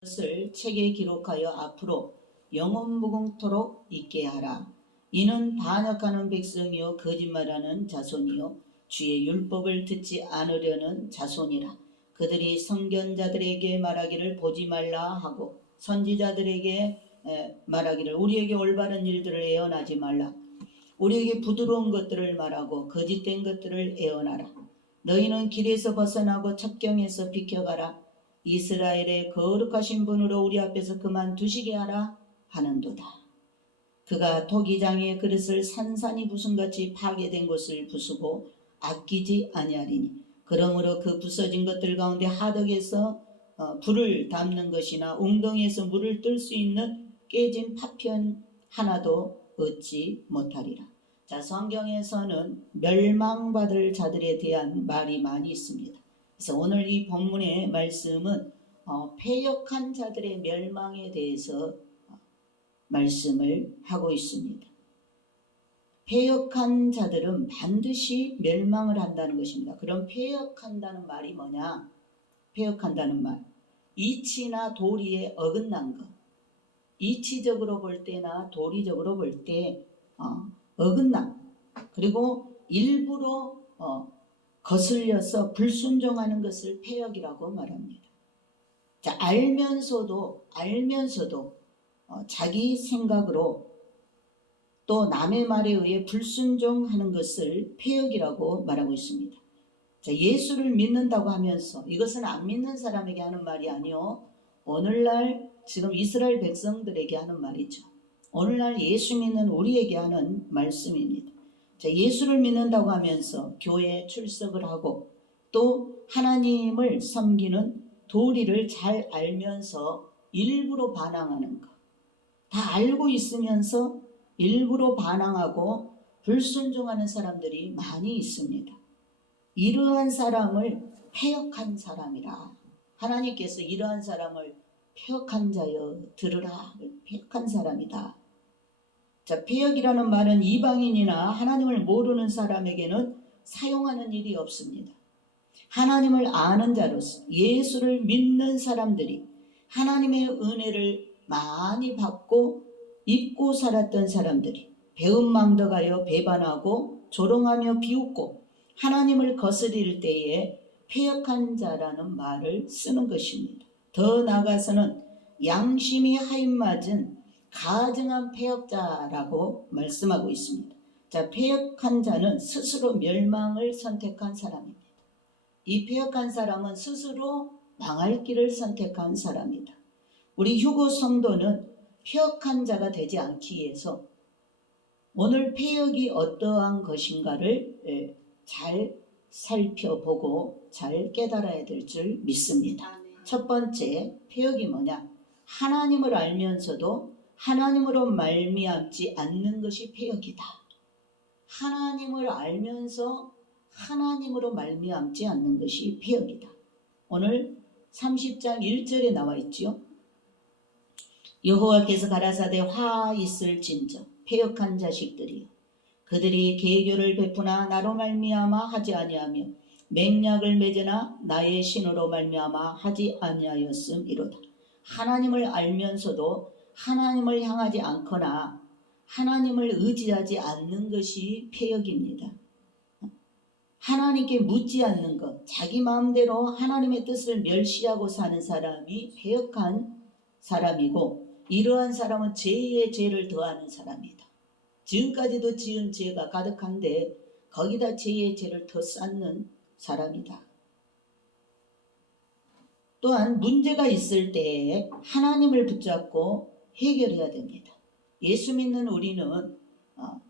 것을 책에 기록하여 앞으로 영원 무궁토록 있게 하라. 이는 반역하는 백성이요 거짓말하는 자손이요 주의 율법을 듣지 않으려는 자손이라. 그들이 선견자들에게 말하기를 보지 말라 하고 선지자들에게 에, 말하기를 우리에게 올바른 일들을 애원하지 말라. 우리에게 부드러운 것들을 말하고 거짓된 것들을 애원하라. 너희는 길에서 벗어나고 첩경에서 비켜가라. 이스라엘의 거룩하신 분으로 우리 앞에서 그만 두시게 하라 하는도다. 그가 토기장의 그릇을 산산이 부순같이 파괴된 곳을 부수고 아끼지 아니하리니 그러므로 그 부서진 것들 가운데 하덕에서 어, 불을 담는 것이나 웅덩이에서 물을 뜰 수 있는 깨진 파편 하나도 얻지 못하리라. 자 성경에서는 멸망받을 자들에 대한 말이 많이 있습니다. 그래서 오늘 이 본문의 말씀은 어, 패역한 자들의 멸망에 대해서 어, 말씀을 하고 있습니다. 패역한 자들은 반드시 멸망을 한다는 것입니다. 그럼 패역한다는 말이 뭐냐? 패역한다는 말. 이치나 도리에 어긋난 것. 이치적으로 볼 때나 도리적으로 볼때 어, 어긋남. 그리고 일부러 어, 거슬려서 불순종하는 것을 폐역이라고 말합니다. 자, 알면서도 알면서도 어, 자기 생각으로 또 남의 말에 의해 불순종하는 것을 폐역이라고 말하고 있습니다. 자, 예수를 믿는다고 하면서 이것은 안 믿는 사람에게 하는 말이 아니요. 오늘날 지금 이스라엘 백성들에게 하는 말이죠. 오늘날 예수 믿는 우리에게 하는 말씀입니다. 자, 예수를 믿는다고 하면서 교회에 출석을 하고 또 하나님을 섬기는 도리를 잘 알면서 일부러 반항하는 것. 다 알고 있으면서 일부러 반항하고 불순종하는 사람들이 많이 있습니다. 이러한 사람을 폐역한 사람이라. 하나님께서 이러한 사람을 폐역한 자여 들으라. 폐역한 사람이다. 자, 폐역이라는 말은 이방인이나 하나님을 모르는 사람에게는 사용하는 일이 없습니다. 하나님을 아는 자로서 예수를 믿는 사람들이 하나님의 은혜를 많이 받고 입고 살았던 사람들이 배은망덕하여 배반하고 조롱하며 비웃고 하나님을 거스릴 때에 폐역한 자라는 말을 쓰는 것입니다. 더 나아가서는 양심이 하인맞은 가증한 폐역자라고 말씀하고 있습니다. 자, 폐역한 자는 스스로 멸망을 선택한 사람입니다. 이 폐역한 사람은 스스로 망할 길을 선택한 사람이다. 우리 휴고 성도는 폐역한 자가 되지 않기 위해서 오늘 폐역이 어떠한 것인가를 예, 잘 살펴보고 잘 깨달아야 될 줄 믿습니다. 첫 번째 폐역이 뭐냐? 하나님을 알면서도 하나님으로 말미암지 않는 것이 폐역이다. 하나님을 알면서 하나님으로 말미암지 않는 것이 폐역이다. 오늘 30장 1절에 나와 있지요. 여호와께서 가라사대 화 있을 진저 폐역한 자식들이요 그들이 계교를 베푸나 나로 말미암아 하지 아니하며 맹약을 맺으나 나의 신으로 말미암아 하지 아니하였음이로다. 하나님을 알면서도 하나님을 향하지 않거나 하나님을 의지하지 않는 것이 폐역입니다. 하나님께 묻지 않는 것, 자기 마음대로 하나님의 뜻을 멸시하고 사는 사람이 폐역한 사람이고 이러한 사람은 죄에 죄를 더하는 사람이다. 지금까지도 지은 죄가 가득한데 거기다 죄의 죄를 더 쌓는 사람이다. 또한 문제가 있을 때 하나님을 붙잡고 해결해야 됩니다. 예수 믿는 우리는 어,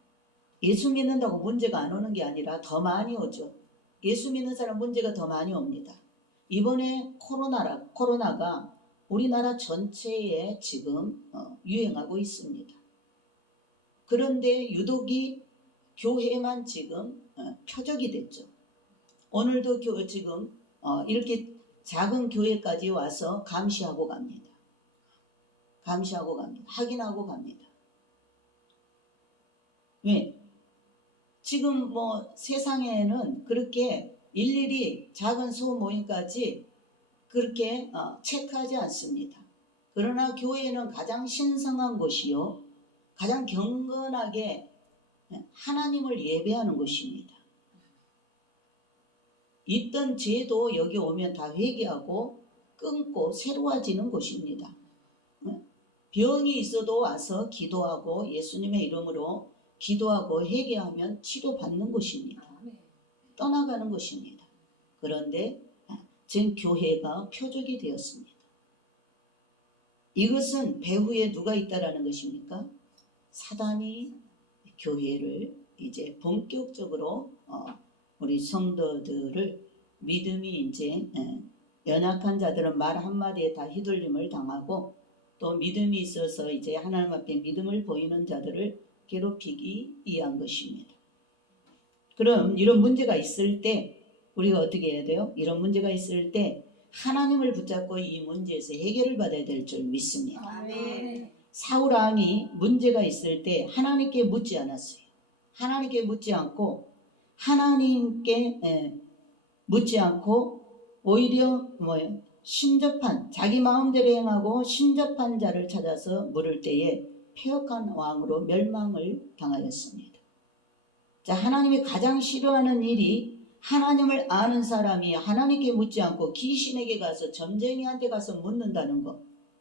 예수 믿는다고 문제가 안 오는 게 아니라 더 많이 오죠. 예수 믿는 사람 문제가 더 많이 옵니다. 이번에 코로나라, 코로나가 우리나라 전체에 지금 어, 유행하고 있습니다. 그런데 유독이 교회만 지금 어, 표적이 됐죠. 오늘도 교, 지금 어, 이렇게 작은 교회까지 와서 감시하고 갑니다. 감시하고 갑니다. 확인하고 갑니다. 왜? 지금 뭐 세상에는 그렇게 일일이 작은 소모임까지 그렇게 어, 체크하지 않습니다. 그러나 교회는 가장 신성한 곳이요. 가장 경건하게 하나님을 예배하는 곳입니다. 있던 죄도 여기 오면 다 회개하고 끊고 새로워지는 곳입니다. 병이 있어도 와서 기도하고 예수님의 이름으로 기도하고 회개하면 치료받는 곳입니다. 떠나가는 곳입니다. 그런데 지금 교회가 표적이 되었습니다. 이것은 배후에 누가 있다라는 것입니까? 사단이 교회를 이제 본격적으로 어, 우리 성도들을 믿음이 이제 예, 연약한 자들은 말 한마디에 다 휘둘림을 당하고 또 믿음이 있어서 이제 하나님 앞에 믿음을 보이는 자들을 괴롭히기 위한 것입니다. 그럼 이런 문제가 있을 때 우리가 어떻게 해야 돼요? 이런 문제가 있을 때 하나님을 붙잡고 이 문제에서 해결을 받아야 될 줄 믿습니다. 아멘. 사울 왕이 문제가 있을 때 하나님께 묻지 않았어요. 하나님께 묻지 않고 하나님께 예, 묻지 않고 오히려 뭐예요? 신접한 자기 마음대로 행하고 신접한 자를 찾아서 물을 때에 폐역한 왕으로 멸망을 당하였습니다. 자, 하나님이 가장 싫어하는 일이 하나님을 아는 사람이 하나님께 묻지 않고 귀신에게 가서 점쟁이한테 가서 묻는다는 거.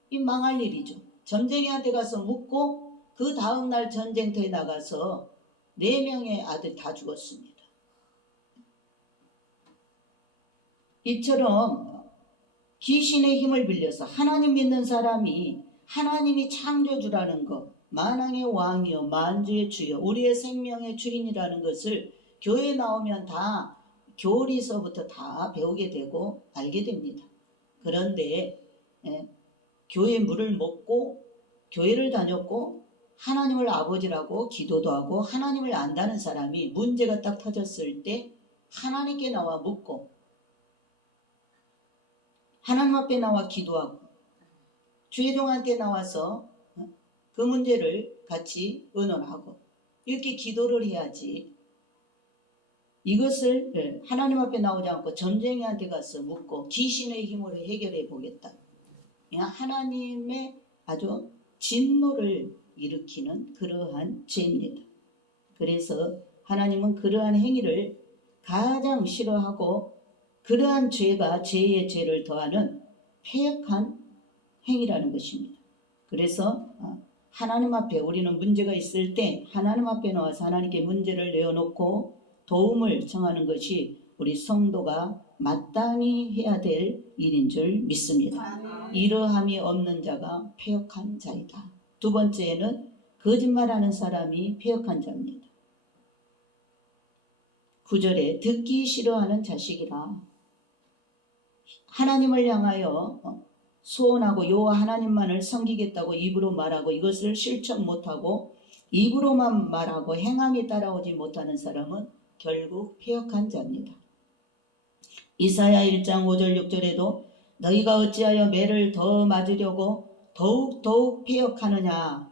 이 망할 일이죠. 점쟁이한테 가서 묻고 그 다음날 전쟁터에 나가서 네 명의 아들 다 죽었습니다. 이처럼 귀신의 힘을 빌려서 하나님 믿는 사람이 하나님이 창조주라는 것, 만왕의 왕이요, 만주의 주요, 우리의 생명의 주인이라는 것을 교회에 나오면 다 교리서부터 다 배우게 되고 알게 됩니다. 그런데 예, 교회 물을 먹고 교회를 다녔고 하나님을 아버지라고 기도도 하고 하나님을 안다는 사람이 문제가 딱 터졌을 때 하나님께 나와 묻고 하나님 앞에 나와 기도하고 주의 종한테 나와서 그 문제를 같이 의논하고 이렇게 기도를 해야지 이것을 예, 하나님 앞에 나오지 않고 점쟁이한테 가서 묻고 귀신의 힘으로 해결해 보겠다. 하나님의 아주 진노를 일으키는 그러한 죄입니다. 그래서 하나님은 그러한 행위를 가장 싫어하고 그러한 죄가 죄의 죄를 더하는 폐역한 행위라는 것입니다. 그래서 어, 하나님 앞에 우리는 문제가 있을 때 하나님 앞에 나와서 하나님께 문제를 내어놓고 도움을 청하는 것이 우리 성도가 마땅히 해야 될 일인 줄 믿습니다. 이러함이 없는 자가 폐역한 자이다. 두 번째는 거짓말하는 사람이 폐역한 자입니다. 구절에 듣기 싫어하는 자식이라 하나님을 향하여 어, 소원하고 여호와 하나님만을 섬기겠다고 입으로 말하고 이것을 실천 못하고 입으로만 말하고 행함이 따라오지 못하는 사람은 결국 폐역한 자입니다. 이사야 1장 5절 6절에도 너희가 어찌하여 매를 더 맞으려고 더욱 더욱 폐역하느냐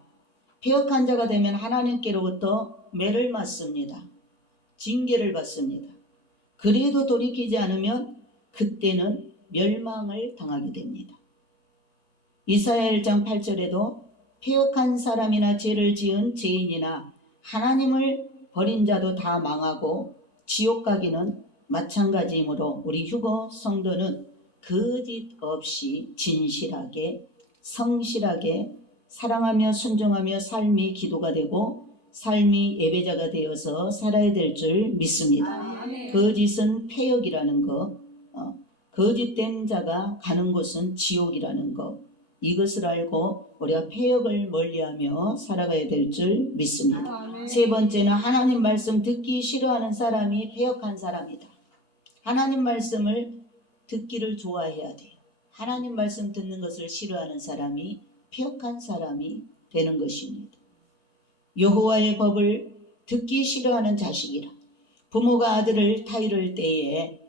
폐역한 자가 되면 하나님께로부터 매를 맞습니다. 징계를 받습니다. 그래도 돌이키지 않으면 그때는 멸망을 당하게 됩니다. 이사야 1장 8절에도 폐역한 사람이나 죄를 지은 죄인이나 하나님을 버린 자도 다 망하고 지옥 가기는 마찬가지이므로 우리 휴거 성도는 거짓 없이 진실하게 성실하게 사랑하며 순종하며 삶이 기도가 되고 삶이 예배자가 되어서 살아야 될 줄 믿습니다. 아멘. 거짓은 폐역이라는 거, 어, 거짓된 자가 가는 곳은 지옥이라는 거, 이것을 알고 우리가 폐역을 멀리하며 살아가야 될 줄 믿습니다. 아멘. 세 번째는 하나님 말씀 듣기 싫어하는 사람이 폐역한 사람이다. 하나님 말씀을 듣기를 좋아해야 돼요. 하나님 말씀 듣는 것을 싫어하는 사람이 폐역한 사람이 되는 것입니다. 여호와의 법을 듣기 싫어하는 자식이라. 부모가 아들을 타이를 때에 어,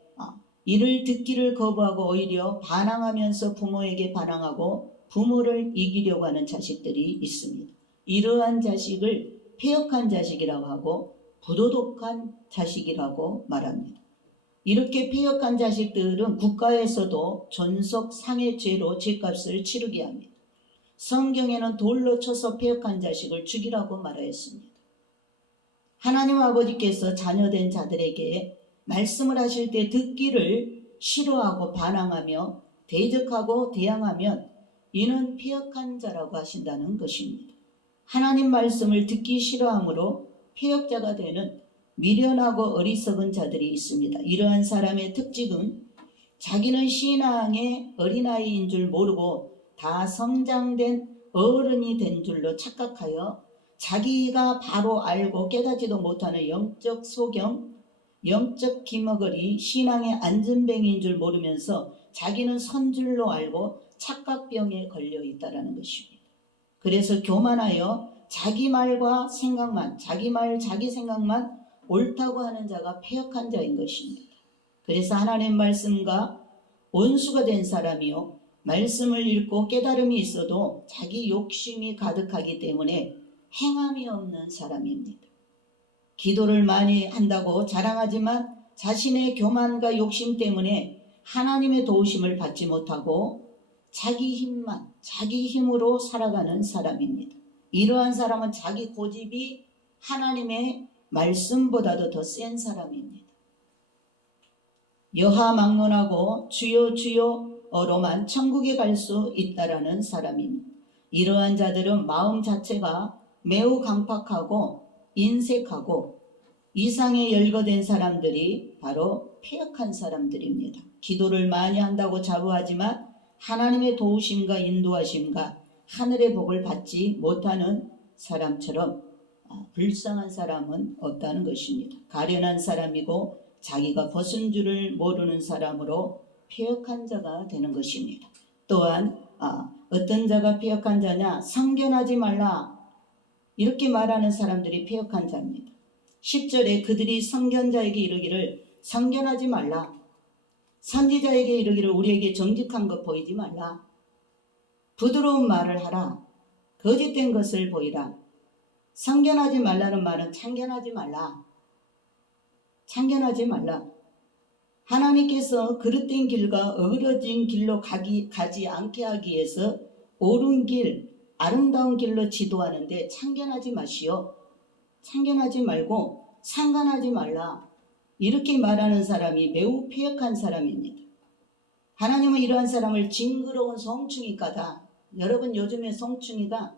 이를 듣기를 거부하고 오히려 반항하면서 부모에게 반항하고 부모를 이기려고 하는 자식들이 있습니다. 이러한 자식을 폐역한 자식이라고 하고 부도덕한 자식이라고 말합니다. 이렇게 폐역한 자식들은 국가에서도 존속 상해죄로 죄값을 치르게 합니다. 성경에는 돌로 쳐서 폐역한 자식을 죽이라고 말하였습니다. 하나님 아버지께서 자녀된 자들에게 말씀을 하실 때 듣기를 싫어하고 반항하며 대적하고 대항하면 이는 폐역한 자라고 하신다는 것입니다. 하나님 말씀을 듣기 싫어하므로 폐역자가 되는 미련하고 어리석은 자들이 있습니다. 이러한 사람의 특징은 자기는 신앙의 어린아이인 줄 모르고 다 성장된 어른이 된 줄로 착각하여 자기가 바로 알고 깨닫지도 못하는 영적 소경, 영적 기머거리, 신앙의 안전뱅이인 줄 모르면서 자기는 선줄로 알고 착각병에 걸려 있다라는 것입니다. 그래서 교만하여 자기 말과 생각만, 자기 말, 자기 생각만 옳다고 하는 자가 폐역한 자인 것입니다. 그래서 하나님 말씀과 원수가 된 사람이요. 말씀을 읽고 깨달음이 있어도 자기 욕심이 가득하기 때문에 행함이 없는 사람입니다. 기도를 많이 한다고 자랑하지만 자신의 교만과 욕심 때문에 하나님의 도우심을 받지 못하고 자기 힘만, 자기 힘으로 살아가는 사람입니다. 이러한 사람은 자기 고집이 하나님의 말씀보다도 더 센 사람입니다. 여하 막론하고 주여 주여로만 천국에 갈 수 있다라는 사람입니다. 이러한 자들은 마음 자체가 매우 강팍하고 인색하고 이상에 열거된 사람들이 바로 폐역한 사람들입니다. 기도를 많이 한다고 자부하지만 하나님의 도우심과 인도하심과 하늘의 복을 받지 못하는 사람처럼 아, 불쌍한 사람은 없다는 것입니다. 가련한 사람이고 자기가 벗은 줄을 모르는 사람으로 폐역한 자가 되는 것입니다. 또한 아, 어떤 자가 폐역한 자냐? 상견하지 말라. 이렇게 말하는 사람들이 폐역한 자입니다. 10절에 그들이 성견자에게 이르기를 상견하지 말라. 선지자에게 이르기를 우리에게 정직한 것 보이지 말라. 부드러운 말을 하라. 거짓된 것을 보이라. 상견하지 말라는 말은 참견하지 말라. 참견하지 말라. 하나님께서 그릇된 길과 어그러진 길로 가기, 가지 않게 하기 위해서 옳은 길, 아름다운 길로 지도하는데 참견하지 마시오. 참견하지 말고 상관하지 말라. 이렇게 말하는 사람이 매우 폐역한 사람입니다. 하나님은 이러한 사람을 징그러운 송충이가다. 여러분 요즘에 송충이가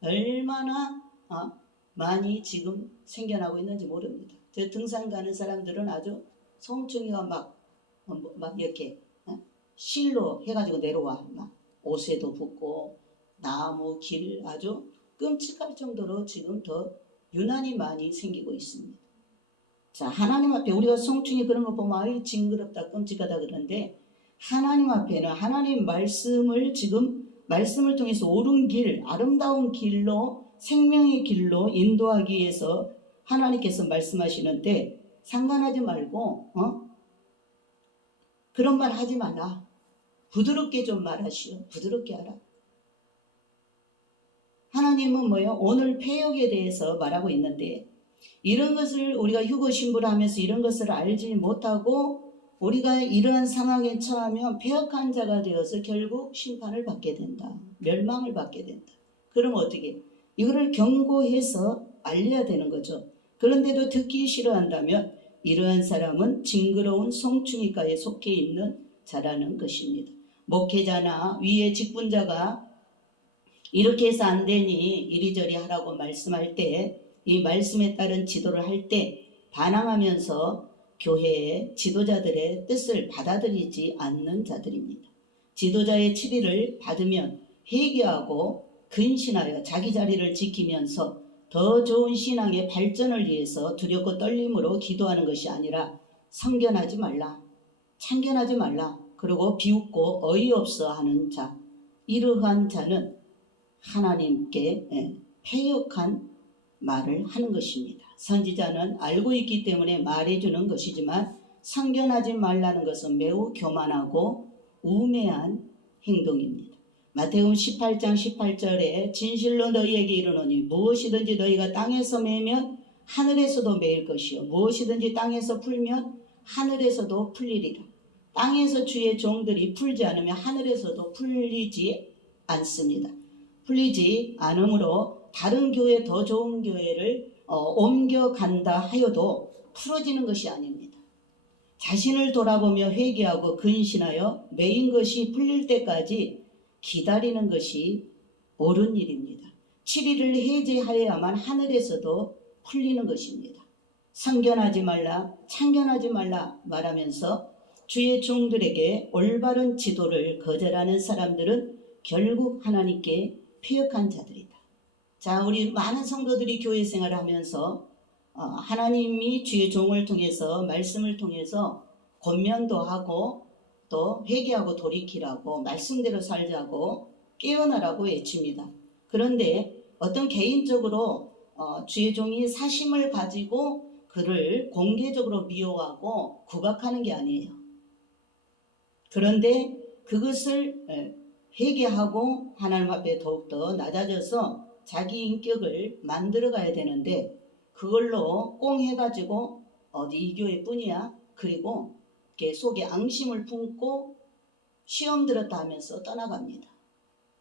얼마나 어, 많이 지금 생겨나고 있는지 모릅니다. 저 등산 가는 사람들은 아주 송충이가 막, 어, 뭐, 막 이렇게 어? 실로 해가지고 내려와. 막 옷에도 붙고 나무 길 아주 끔찍할 정도로 지금 더 유난히 많이 생기고 있습니다. 자, 하나님 앞에 우리가 송충이 그런 거 보면 아이 징그럽다 끔찍하다 그러는데 하나님 앞에는 하나님 말씀을 지금 말씀을 통해서 옳은 길, 아름다운 길로 생명의 길로 인도하기 위해서 하나님께서 말씀하시는데 상관하지 말고 어? 그런 말 하지 마라. 부드럽게 좀 말하시오. 부드럽게 하라. 하나님은 뭐요? 오늘 폐역에 대해서 말하고 있는데 이런 것을 우리가 휴거 신부를 하면서 이런 것을 알지 못하고 우리가 이러한 상황에 처하면 폐역한 자가 되어서 결국 심판을 받게 된다. 멸망을 받게 된다. 그럼 어떻게? 이거를 경고해서 알려야 되는 거죠. 그런데도 듣기 싫어한다면 이러한 사람은 징그러운 송충이가에 속해 있는 자라는 것입니다. 목회자나 위에 직분자가 이렇게 해서 안 되니 이리저리 하라고 말씀할 때 이 말씀에 따른 지도를 할 때 반항하면서 교회의 지도자들의 뜻을 받아들이지 않는 자들입니다. 지도자의 치리를 받으면 회개하고 근신하여 자기 자리를 지키면서 더 좋은 신앙의 발전을 위해서 두렵고 떨림으로 기도하는 것이 아니라 성견하지 말라, 참견하지 말라, 그리고 비웃고 어이없어 하는 자, 이러한 자는 하나님께 예, 패역한 말을 하는 것입니다. 선지자는 알고 있기 때문에 말해주는 것이지만 상견하지 말라는 것은 매우 교만하고 우매한 행동입니다. 마태음 18장 18절에 진실로 너희에게 이르노니 무엇이든지 너희가 땅에서 매면 하늘에서도 매일 것이요 무엇이든지 땅에서 풀면 하늘에서도 풀리리라. 땅에서 주의 종들이 풀지 않으면 하늘에서도 풀리지 않습니다. 풀리지 않으므로 다른 교회 더 좋은 교회를 어, 옮겨간다 하여도 풀어지는 것이 아닙니다. 자신을 돌아보며 회개하고 근신하여 매인 것이 풀릴 때까지 기다리는 것이 옳은 일입니다. 7일을 해제하여야만 하늘에서도 풀리는 것입니다. 상견하지 말라, 참견하지 말라 말하면서 주의 종들에게 올바른 지도를 거절하는 사람들은 결국 하나님께 피역한 자들이다. 자, 우리 많은 성도들이 교회 생활을 하면서 어, 하나님이 주의 종을 통해서 말씀을 통해서 권면도 하고 또 회개하고 돌이키라고 말씀대로 살자고 깨어나라고 외칩니다. 그런데 어떤 개인적으로 어, 주의 종이 사심을 가지고 그를 공개적으로 미워하고 구박하는 게 아니에요. 그런데 그것을 에, 회개하고 하나님 앞에 더욱더 낮아져서 자기 인격을 만들어 가야 되는데 그걸로 꽁 해가지고 어디 이 교회 뿐이야 그리고 속에 앙심을 품고 시험 들었다 하면서 떠나갑니다.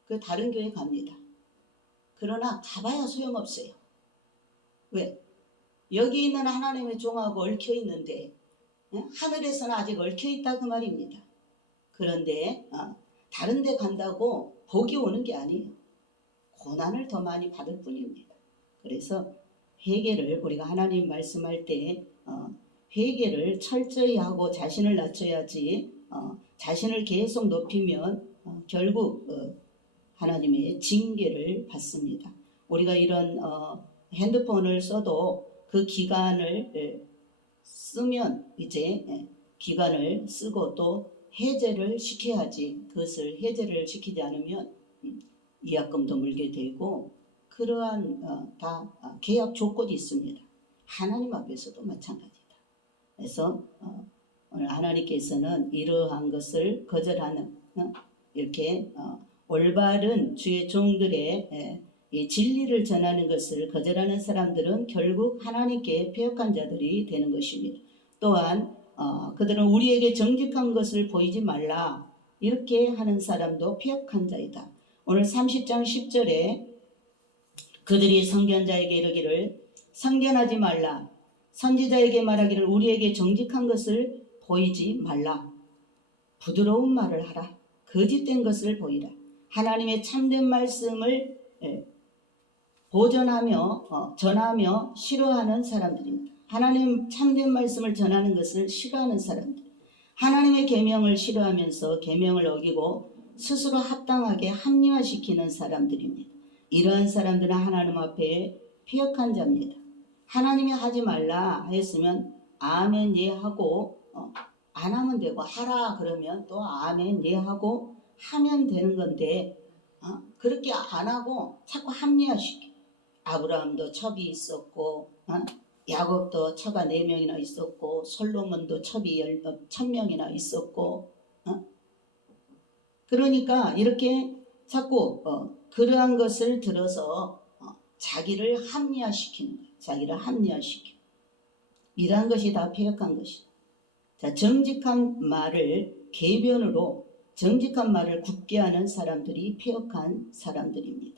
그 다른 교회 갑니다. 그러나 가봐야 소용없어요. 왜? 여기 있는 하나님의 종하고 얽혀 있는데 예? 하늘에서는 아직 얽혀 있다 그 말입니다. 그런데 어, 다른 데 간다고 복이 오는 게 아니에요. 고난을 더 많이 받을 뿐입니다. 그래서 회개를 우리가 하나님 말씀할 때 어, 회개를 철저히 하고 자신을 낮춰야지 어, 자신을 계속 높이면 어, 결국 어, 하나님의 징계를 받습니다. 우리가 이런 어, 핸드폰을 써도 그 기간을 에, 쓰면 이제 에, 기간을 쓰고 또 해제를 시켜야지 그것을 해제를 시키지 않으면 음, 이약금도 물게 되고 그러한 어, 다 어, 계약 조건이 있습니다. 하나님 앞에서도 마찬가지다. 그래서 어, 오늘 하나님께서는 이러한 것을 거절하는 어, 이렇게 어, 올바른 주의 종들의 에, 이 진리를 전하는 것을 거절하는 사람들은 결국 하나님께 폐역한 자들이 되는 것입니다. 또한 어, 그들은 우리에게 정직한 것을 보이지 말라. 이렇게 하는 사람도 폐역한 자이다. 오늘 30장 10절에 그들이 선견자에게 이르기를 선견하지 말라. 선지자에게 말하기를 우리에게 정직한 것을 보이지 말라. 부드러운 말을 하라. 거짓된 것을 보이라. 하나님의 참된 말씀을 예, 보존하며 어, 전하며 싫어하는 사람들입니다. 하나님 참된 말씀을 전하는 것을 싫어하는 사람들. 하나님의 계명을 싫어하면서 계명을 어기고 스스로 합당하게 합리화시키는 사람들입니다. 이러한 사람들은 하나님 앞에 폐역한 자입니다. 하나님이 하지 말라 했으면 아멘 예 하고 어, 안 하면 되고 하라 그러면 또 아멘 예 하고 하면 되는 건데 어, 그렇게 안 하고 자꾸 합리화시켜. 아브라함도 첩이 있었고 어? 야곱도 처가 네 명이나 있었고 솔로몬도 첩이 열, 어, 천 명이나 있었고 어? 그러니까 이렇게 자꾸 어, 그러한 것을 들어서 어, 자기를 합리화시키는 거예요. 자기를 합리화시켜. 이러한 것이 다 폐역한 것이다. 자, 정직한 말을 개변으로 정직한 말을 굳게 하는 사람들이 폐역한 사람들입니다.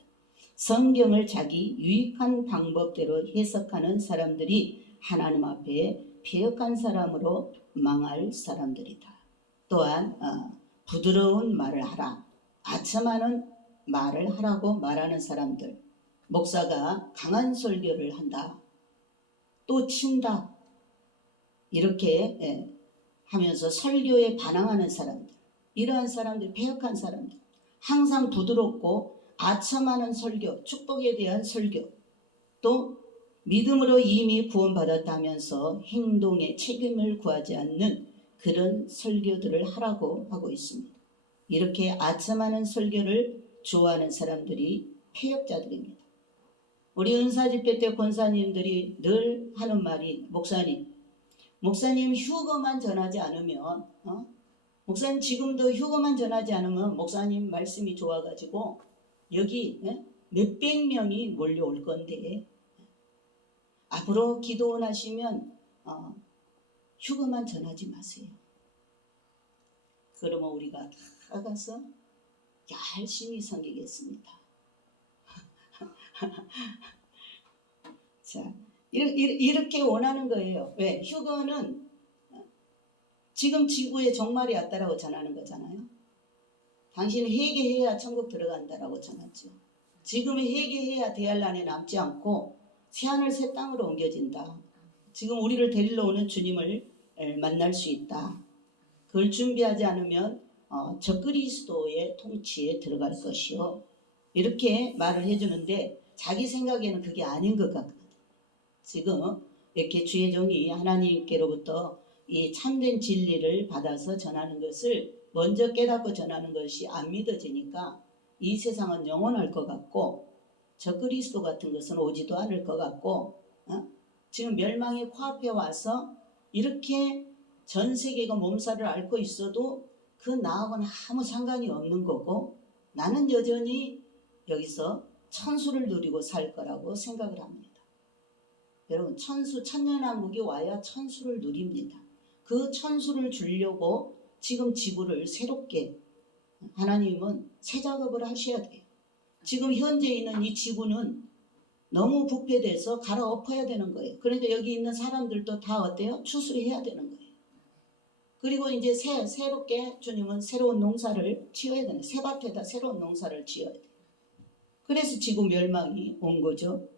성경을 자기 유익한 방법대로 해석하는 사람들이 하나님 앞에 폐역한 사람으로 망할 사람들이다. 또한 어, 부드러운 말을 하라. 아첨하는 말을 하라고 말하는 사람들. 목사가 강한 설교를 한다. 또 친다. 이렇게 예, 하면서 설교에 반항하는 사람들. 이러한 사람들, 폐역한 사람들. 항상 부드럽고 아첨하는 설교, 축복에 대한 설교, 또 믿음으로 이미 구원받았다면서 행동에 책임을 구하지 않는 그런 설교들을 하라고 하고 있습니다. 이렇게 아첨하는 설교를 좋아하는 사람들이 폐역자들입니다. 우리 은사 집회 때 권사님들이 늘 하는 말이 목사님, 목사님 휴거만 전하지 않으면 어? 목사님 지금도 휴거만 전하지 않으면 목사님 말씀이 좋아가지고 여기 예? 몇백 명이 몰려올 건데 앞으로 기도 원 하시면 어, 휴거만 전하지 마세요. 그러면 우리가 다 가서 열심히 섬기겠습니다. 자, 이렇게 원하는 거예요. 왜? 휴거는 지금 지구에 종말이 왔다라고 전하는 거잖아요. 당신은 회개해야 천국 들어간다라고 전하죠. 지금의 회개해야 대할 안에 남지 않고 새하늘 새 땅으로 옮겨진다. 지금 우리를 데리러 오는 주님을 에, 만날 수 있다. 그걸 준비하지 않으면 어, 적그리스도의 통치에 들어갈 것이요. 이렇게 말을 해주는데 자기 생각에는 그게 아닌 것 같거든. 지금 이렇게 주의 종이 하나님께로부터 이 참된 진리를 받아서 전하는 것을 먼저 깨닫고 전하는 것이 안 믿어지니까 이 세상은 영원할 것 같고 적그리스도 같은 것은 오지도 않을 것 같고 어? 지금 멸망이 코앞에 와서 이렇게 전 세계가 몸살을 앓고 있어도 그 나하고는 아무 상관이 없는 거고 나는 여전히 여기서 천수를 누리고 살 거라고 생각을 합니다. 여러분 천수 천년왕국이 와야 천수를 누립니다. 그 천수를 주려고 지금 지구를 새롭게 하나님은 새 작업을 하셔야 돼요. 지금 현재 있는 이 지구는 너무 부패돼서 갈아엎어야 되는 거예요. 그러니까 여기 있는 사람들도 다 어때요? 추수해야 되는 거예요. 그리고 이제 새, 새롭게 주님은 새로운 농사를 지어야 되는 새 밭에다 새로운 농사를 지어야 돼요. 그래서 지구 멸망이 온 거죠.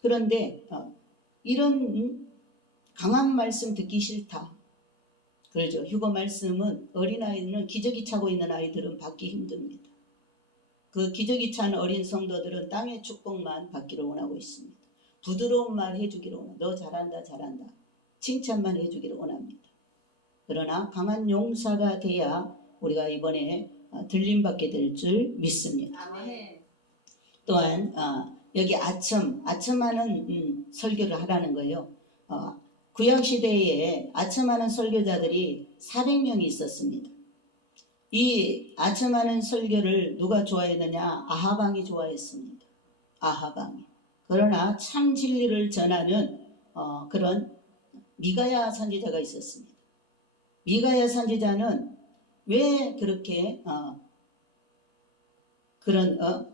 그런데 어, 이런 음, 강한 말씀 듣기 싫다. 그러죠. 휴거 말씀은 어린아이들은 기저귀 차고 있는 아이들은 받기 힘듭니다. 그 기저귀 찬 어린 성도들은 땅의 축복만 받기를 원하고 있습니다. 부드러운 말 해주기를 원합니다. 너 잘한다 잘한다. 칭찬만 해주기를 원합니다. 그러나 강한 용사가 돼야 우리가 이번에 어, 들림받게 될 줄 믿습니다. 또한 어, 여기 아첨, 아첨하는 음, 설교를 하라는 거예요. 어, 구약 시대에 아첨하는 설교자들이 400명이 있었습니다. 이 아첨하는 설교를 누가 좋아했느냐? 아하방이 좋아했습니다. 아하방이. 그러나 참 진리를 전하는 어, 그런 미가야 선지자가 있었습니다. 미가야 선지자는 왜 그렇게 어, 그런 어,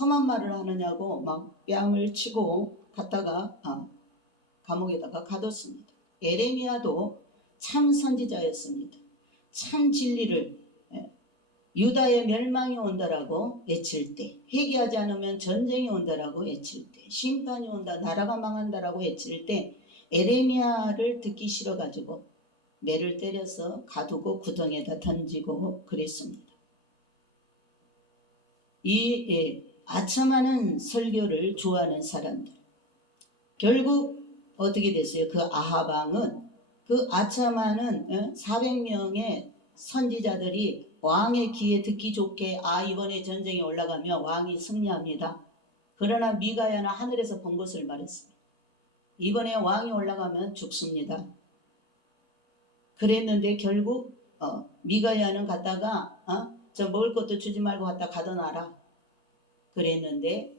험한 말을 하느냐고 막 뺨을 치고 갔다가 어, 감옥에다가 가뒀습니다. 에레미야도 참 선지자였습니다. 참 진리를 예, 유다의 멸망이 온다라고 외칠 때, 회개하지 않으면 전쟁이 온다라고 외칠 때, 심판이 온다, 나라가 망한다라고 외칠 때, 에레미야를 듣기 싫어가지고 매를 때려서 가두고 구덩에다 던지고 그랬습니다. 이 예, 아첨하는 설교를 좋아하는 사람들. 결국 어떻게 됐어요? 그 아하방은 그 아첨하는 400명의 선지자들이 왕의 귀에 듣기 좋게 아 이번에 전쟁에 올라가면 왕이 승리합니다. 그러나 미가야는 하늘에서 본 것을 말했습니다. 이번에 왕이 올라가면 죽습니다. 그랬는데 결국 어, 미가야는 갔다가 어, 저 먹을 것도 주지 말고 갖다 가둬놔라. 그랬는데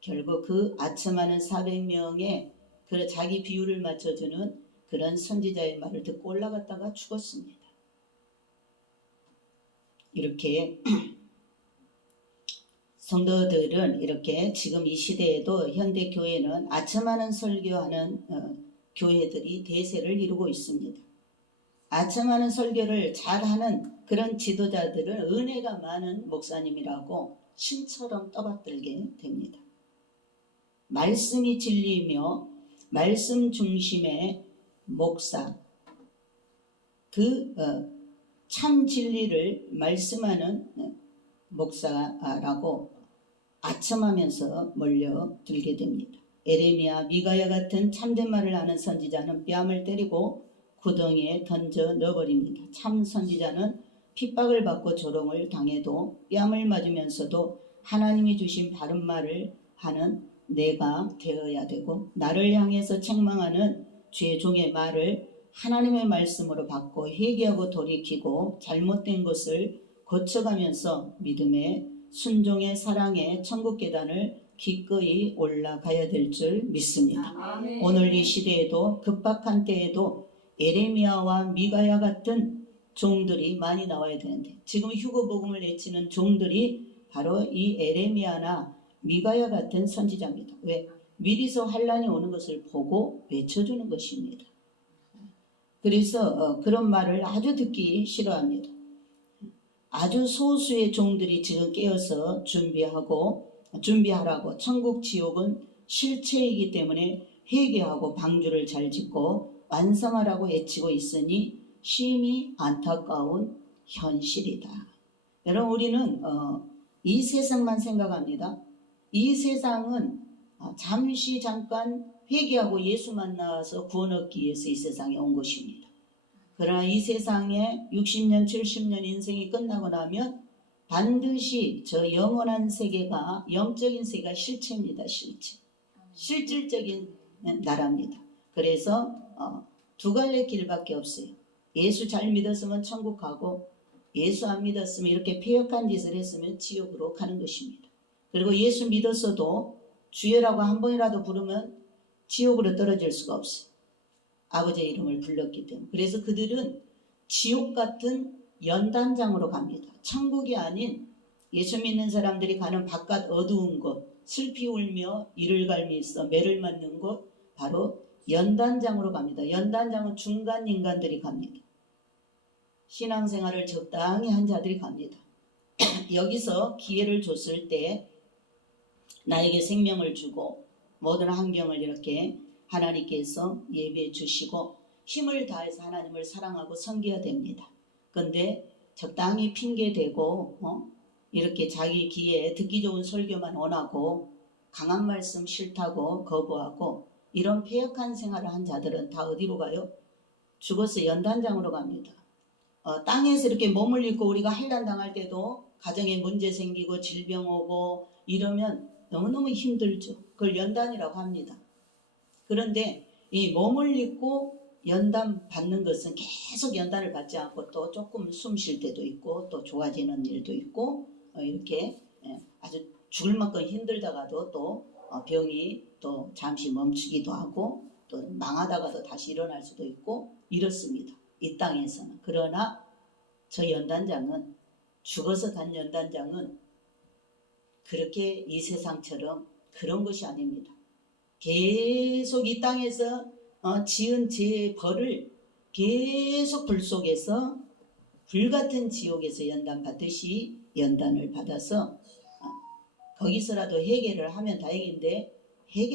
결국 그 아첨하는 400명의 그 자기 비율을 맞춰주는 그런 선지자의 말을 듣고 올라갔다가 죽었습니다. 이렇게 성도들은 이렇게 지금 이 시대에도 현대 교회는 아첨하는 설교하는 어, 교회들이 대세를 이루고 있습니다. 아첨하는 설교를 잘하는 그런 지도자들은 은혜가 많은 목사님이라고 신처럼 떠받들게 됩니다. 말씀이 진리이며 말씀 중심의 목사 그 참 진리를 말씀하는 목사라고 아첨하면서 몰려들게 됩니다. 에레미야, 미가야 같은 참된 말을 하는 선지자는 뺨을 때리고 구덩이에 던져 넣어버립니다. 참 선지자는 핍박을 받고 조롱을 당해도 뺨을 맞으면서도 하나님이 주신 바른 말을 하는 내가 되어야 되고 나를 향해서 책망하는 주의 종의 말을 하나님의 말씀으로 받고 회개하고 돌이키고 잘못된 것을 고쳐가면서 믿음의 순종의 사랑의 천국 계단을 기꺼이 올라가야 될 줄 믿습니다. 아멘. 오늘 이 시대에도 급박한 때에도 에레미야와 미가야 같은 종들이 많이 나와야 되는데 지금 휴거 복음을 내치는 종들이 바로 이 에레미야나 미가야 같은 선지자입니다. 왜? 미리서 환란이 오는 것을 보고 외쳐주는 것입니다. 그래서 어, 그런 말을 아주 듣기 싫어합니다. 아주 소수의 종들이 지금 깨어서 준비하고 준비하라고 천국 지옥은 실체이기 때문에 회개하고 방주를 잘 짓고 완성하라고 애치고 있으니 심히 안타까운 현실이다. 여러분 우리는 어, 이 세상만 생각합니다. 이 세상은 어, 잠시 잠깐 회개하고 예수 만나서 구원 얻기 위해서 이 세상에 온 것입니다. 그러나 이 세상에 60년, 70년 인생이 끝나고 나면 반드시 저 영원한 세계가 영적인 세계가 실체입니다. 실체. 실질적인 나라입니다. 그래서 어, 두 갈래 길밖에 없어요. 예수 잘 믿었으면 천국 가고 예수 안 믿었으면 이렇게 폐역한 짓을 했으면 지옥으로 가는 것입니다. 그리고 예수 믿었어도 주여라고 한 번이라도 부르면 지옥으로 떨어질 수가 없어요. 아버지의 이름을 불렀기 때문에. 그래서 그들은 지옥 같은 연단장으로 갑니다. 천국이 아닌 예수 믿는 사람들이 가는 바깥 어두운 곳, 슬피 울며 이를 갈미 있어 매를 맞는 곳, 바로 연단장으로 갑니다. 연단장은 중간 인간들이 갑니다. 신앙생활을 적당히 한 자들이 갑니다. 여기서 기회를 줬을 때 나에게 생명을 주고 모든 환경을 이렇게 하나님께서 예배해 주시고 힘을 다해서 하나님을 사랑하고 섬겨야 됩니다. 근데 적당히 핑계 대고 어? 이렇게 자기 귀에 듣기 좋은 설교만 원하고 강한 말씀 싫다고 거부하고 이런 폐역한 생활을 한 자들은 다 어디로 가요? 죽어서 연단장으로 갑니다. 어, 땅에서 이렇게 몸을 입고 우리가 한란 당할 때도 가정에 문제 생기고 질병 오고 이러면 너무너무 힘들죠. 그걸 연단이라고 합니다. 그런데 이 몸을 입고 연단 받는 것은 계속 연단을 받지 않고 또 조금 숨 쉴 때도 있고 또 좋아지는 일도 있고 어, 이렇게 예, 아주 죽을 만큼 힘들다가도 또 어, 병이 또 잠시 멈추기도 하고 또 망하다가도 다시 일어날 수도 있고 이렇습니다. 이 땅에서는. 그러나 저 연단장은 죽어서 간 연단장은 그렇게 이 세상처럼 그런 것이 아닙니다. 계속 이 땅에서 어, 지은 죄의 벌을 계속 불 속에서 불같은 지옥에서 연단 받듯이 연단을 받아서 어, 거기서라도 해결을 하면 다행인데 해결